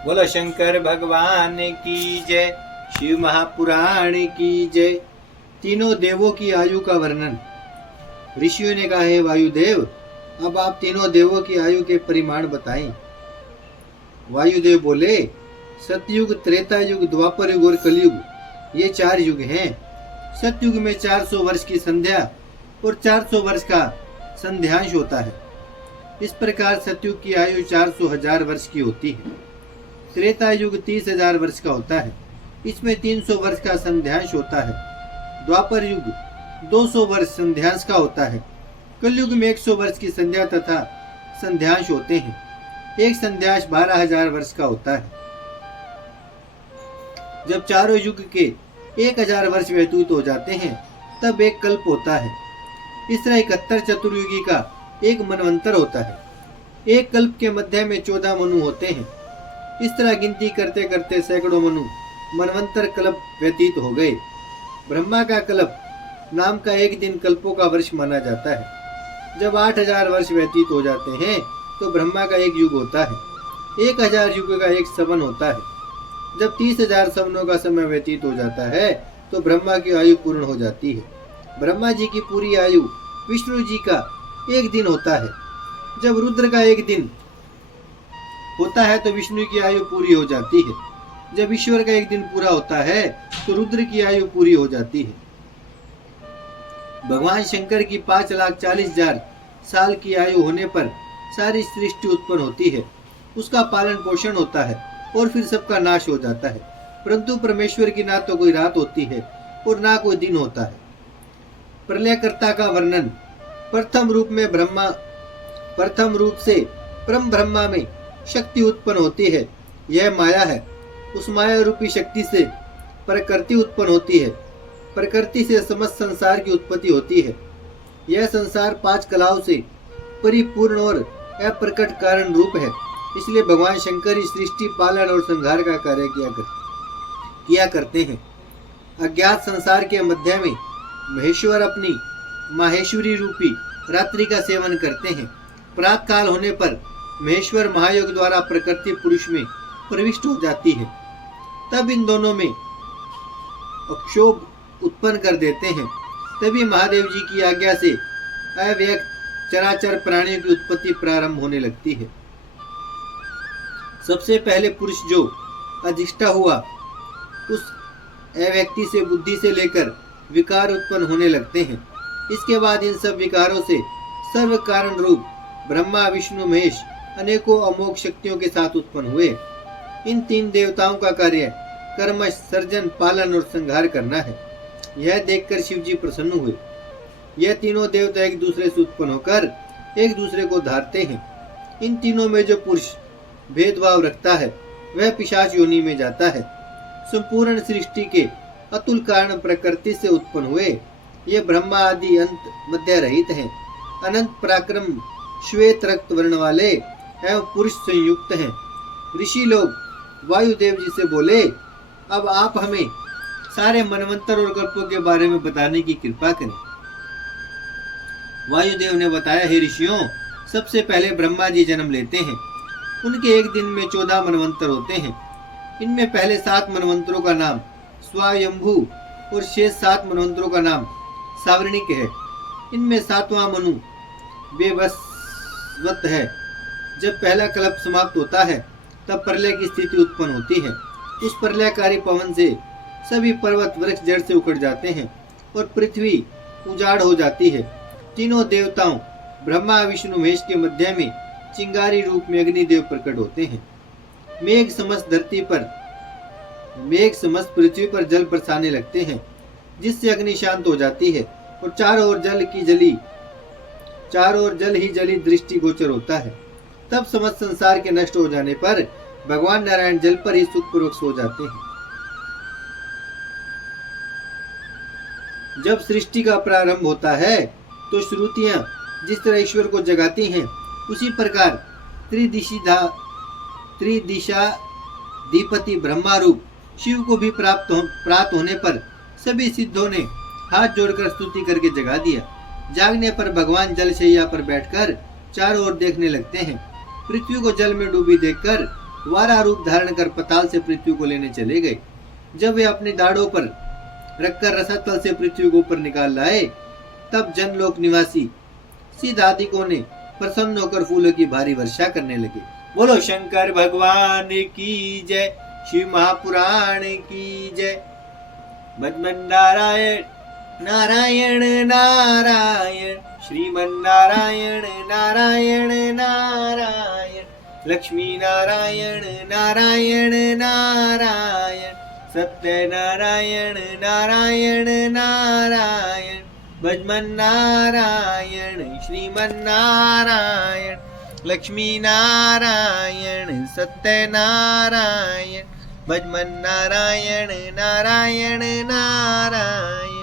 बोलो शंकर भगवान की जय। शिव महापुराण की जय। तीनों देवों की आयु का वर्णन। ऋषियों ने कहा, है वायुदेव, अब आप तीनों देवों की आयु के परिमाण बताएं। वायुदेव बोले, सतयुग, त्रेता युग, द्वापर युग और कलयुग, ये 4 युग हैं। सतयुग में 400 वर्ष की संध्या और 400 वर्ष का संध्यांश होता है। इस प्रकार सतयुग की आयु 400,000 वर्ष की होती है। त्रेता युग 30,000 वर्ष का होता है, इसमें 300 वर्ष का संध्यांश होता है। द्वापर युग 200 वर्ष संध्यांश का होता है। कलयुग में 100 वर्ष की संध्या तथा संध्यांश होते हैं। एक संध्यांश 12,000 वर्ष का होता है। जब चारों युग के 1,000 वर्ष व्यतीत हो जाते हैं, तब एक कल्प होता है। इस तरह 71 चतुर्युगी का एक मनवंतर होता है। एक कल्प के मध्य में 14 मनु होते हैं। इस तरह गिनती करते करते सैकड़ों मनु मनवंतर कल्प व्यतीत हो गए। ब्रह्मा का कल्प नाम का एक दिन कल्पों का वर्ष माना जाता है। जब 8,000 वर्ष व्यतीत हो जाते हैं, तो ब्रह्मा का एक युग होता है। 1,000 युग का एक सवन होता है। जब 30,000 सवनों का समय व्यतीत हो जाता है, तो ब्रह्मा की आयु पूर्ण हो जाती है। ब्रह्मा जी की पूरी आयु विष्णु जी का एक दिन होता है। जब रुद्र का एक दिन होता है, तो विष्णु की आयु पूरी हो जाती है। जब ईश्वर का एक दिन पूरा होता है, तो रुद्र की आयु पूरी हो जाती है। भगवान शंकर की 5,40,000 साल की आयु होने पर सारी सृष्टि उत्पन्न होती है। उसका पालन पोषण होता है और फिर सबका नाश हो जाता है। परंतु परमेश्वर की ना तो कोई रात होती है और ना कोई दिन होता है। प्रलयकर्ता का वर्णन। प्रथम रूप से परम ब्रह्मा में शक्ति उत्पन्न होती है। यह माया है। उस माया रूपी शक्ति से प्रकृति उत्पन्न होती है। प्रकृति से समस्त संसार की उत्पत्ति होती है। यह संसार 5 कलाओं से परिपूर्ण और अप्रकट कारण रूप है। इसलिए भगवान शंकर ही सृष्टि, पालन और संहार का कार्य किया करते हैं। अज्ञात संसार के मध्य में महेश्वर अपनी माहेश्वरी रूपी रात्रि का सेवन करते हैं। प्रातः काल होने पर महेश्वर महायोग द्वारा प्रकृति पुरुष में प्रविष्ट हो जाती है। तब इन दोनों में अक्षोभ उत्पन्न कर देते हैं। तभी महादेव जी की आज्ञा से अव्यक्त चराचर प्राणियों की उत्पत्ति प्रारंभ होने लगती है। सबसे पहले पुरुष जो अधिष्ठा हुआ, उस अव्यक्ति से बुद्धि से लेकर विकार उत्पन्न होने लगते हैं। इसके बाद इन सब विकारों से सर्व कारण रूप ब्रह्मा, विष्णु, महेश अनेकों अमोघ शक्तियों के साथ उत्पन्न हुए। इन 3 देवताओं का कार्य कर्म, सर्जन, पालन और संहार करना है। यह देखकर शिव जी प्रसन्न हुए। यह तीनों देवता एक दूसरे से उत्पन्न होकर एक दूसरे को धारते हैं। इन तीनों में जो पुरुष भेदभाव रखता है, वह पिशाच योनि में जाता है। संपूर्ण सृष्टि के अतुल कारण प्रकृति से उत्पन्न हुए। ये ब्रह्मा आदि अंत मध्य रहित हैं। अनंत पराक्रम, श्वेत रक्त वर्ण वाले एवं पुरुष संयुक्त हैं। ऋषि लोग वायुदेव जी से बोले, अब आप हमें सारे मनवंतर और कल्पों के बारे में बताने की कृपा करें। वायुदेव ने बताया, हे ऋषियों, सबसे पहले ब्रह्मा जी जन्म लेते हैं। उनके एक दिन में 14 मनवंतर होते हैं। इनमें पहले 7 मनवंतरों का नाम स्वायंभू और शेष 7 मनवंतरों का नाम सावर्णिक है। इनमें 7वां मनु बेबसवत है। जब पहला कल्प समाप्त होता है, तब प्रलय की स्थिति उत्पन्न होती है। उस प्रलयकारी पवन से सभी पर्वत, वृक्ष जड़ से उखड़ जाते हैं और पृथ्वी उजाड़ हो जाती है। तीनों देवताओं ब्रह्मा, विष्णु, महेश के मध्य में चिंगारी रूप में अग्निदेव प्रकट होते हैं। मेघ समस्त पृथ्वी पर जल बरसाने लगते हैं, जिससे अग्नि शांत हो जाती है और चारों ओर जल ही जली दृष्टि गोचर होता है। तब समस्त संसार के नष्ट हो जाने पर भगवान नारायण जल पर ही सुखपूर्वक सो जाते हैं। जब सृष्टि का प्रारंभ होता है, तो श्रुतियां जिस तरह ईश्वर को जगाती हैं, उसी प्रकार त्रिदिशाधिपति ब्रह्मा रूप शिव को भी प्राप्त होने पर सभी सिद्धों ने हाथ जोड़कर स्तुति करके जगा दिया। जागने पर भगवान जल शैया पर बैठकर चारों ओर देखने लगते हैं। पृथ्वी को जल में डूबी देखकर वारा रूप धारण कर पताल से पृथ्वी को लेने चले गए। जब वे अपनी दाढ़ों पर रखकर रसातल से पृथ्वी को ऊपर निकाल लाए, तब जनलोक निवासी सिद्धादिकों ने प्रसन्न होकर फूलों की भारी वर्षा करने लगे। बोलो शंकर भगवान की जय, शिव महापुराण की जय। भजमन नारायण नारायण नारायण, श्रीमन नारायण नारायण नारायण, लक्ष्मी नारायण नारायण नारायण, सत्य नारायण नारायण नारायण, भजमन नारायण श्रीमन नारायण, लक्ष्मी नारायण सत्य नारायण, भजमन नारायण नारायण नारायण।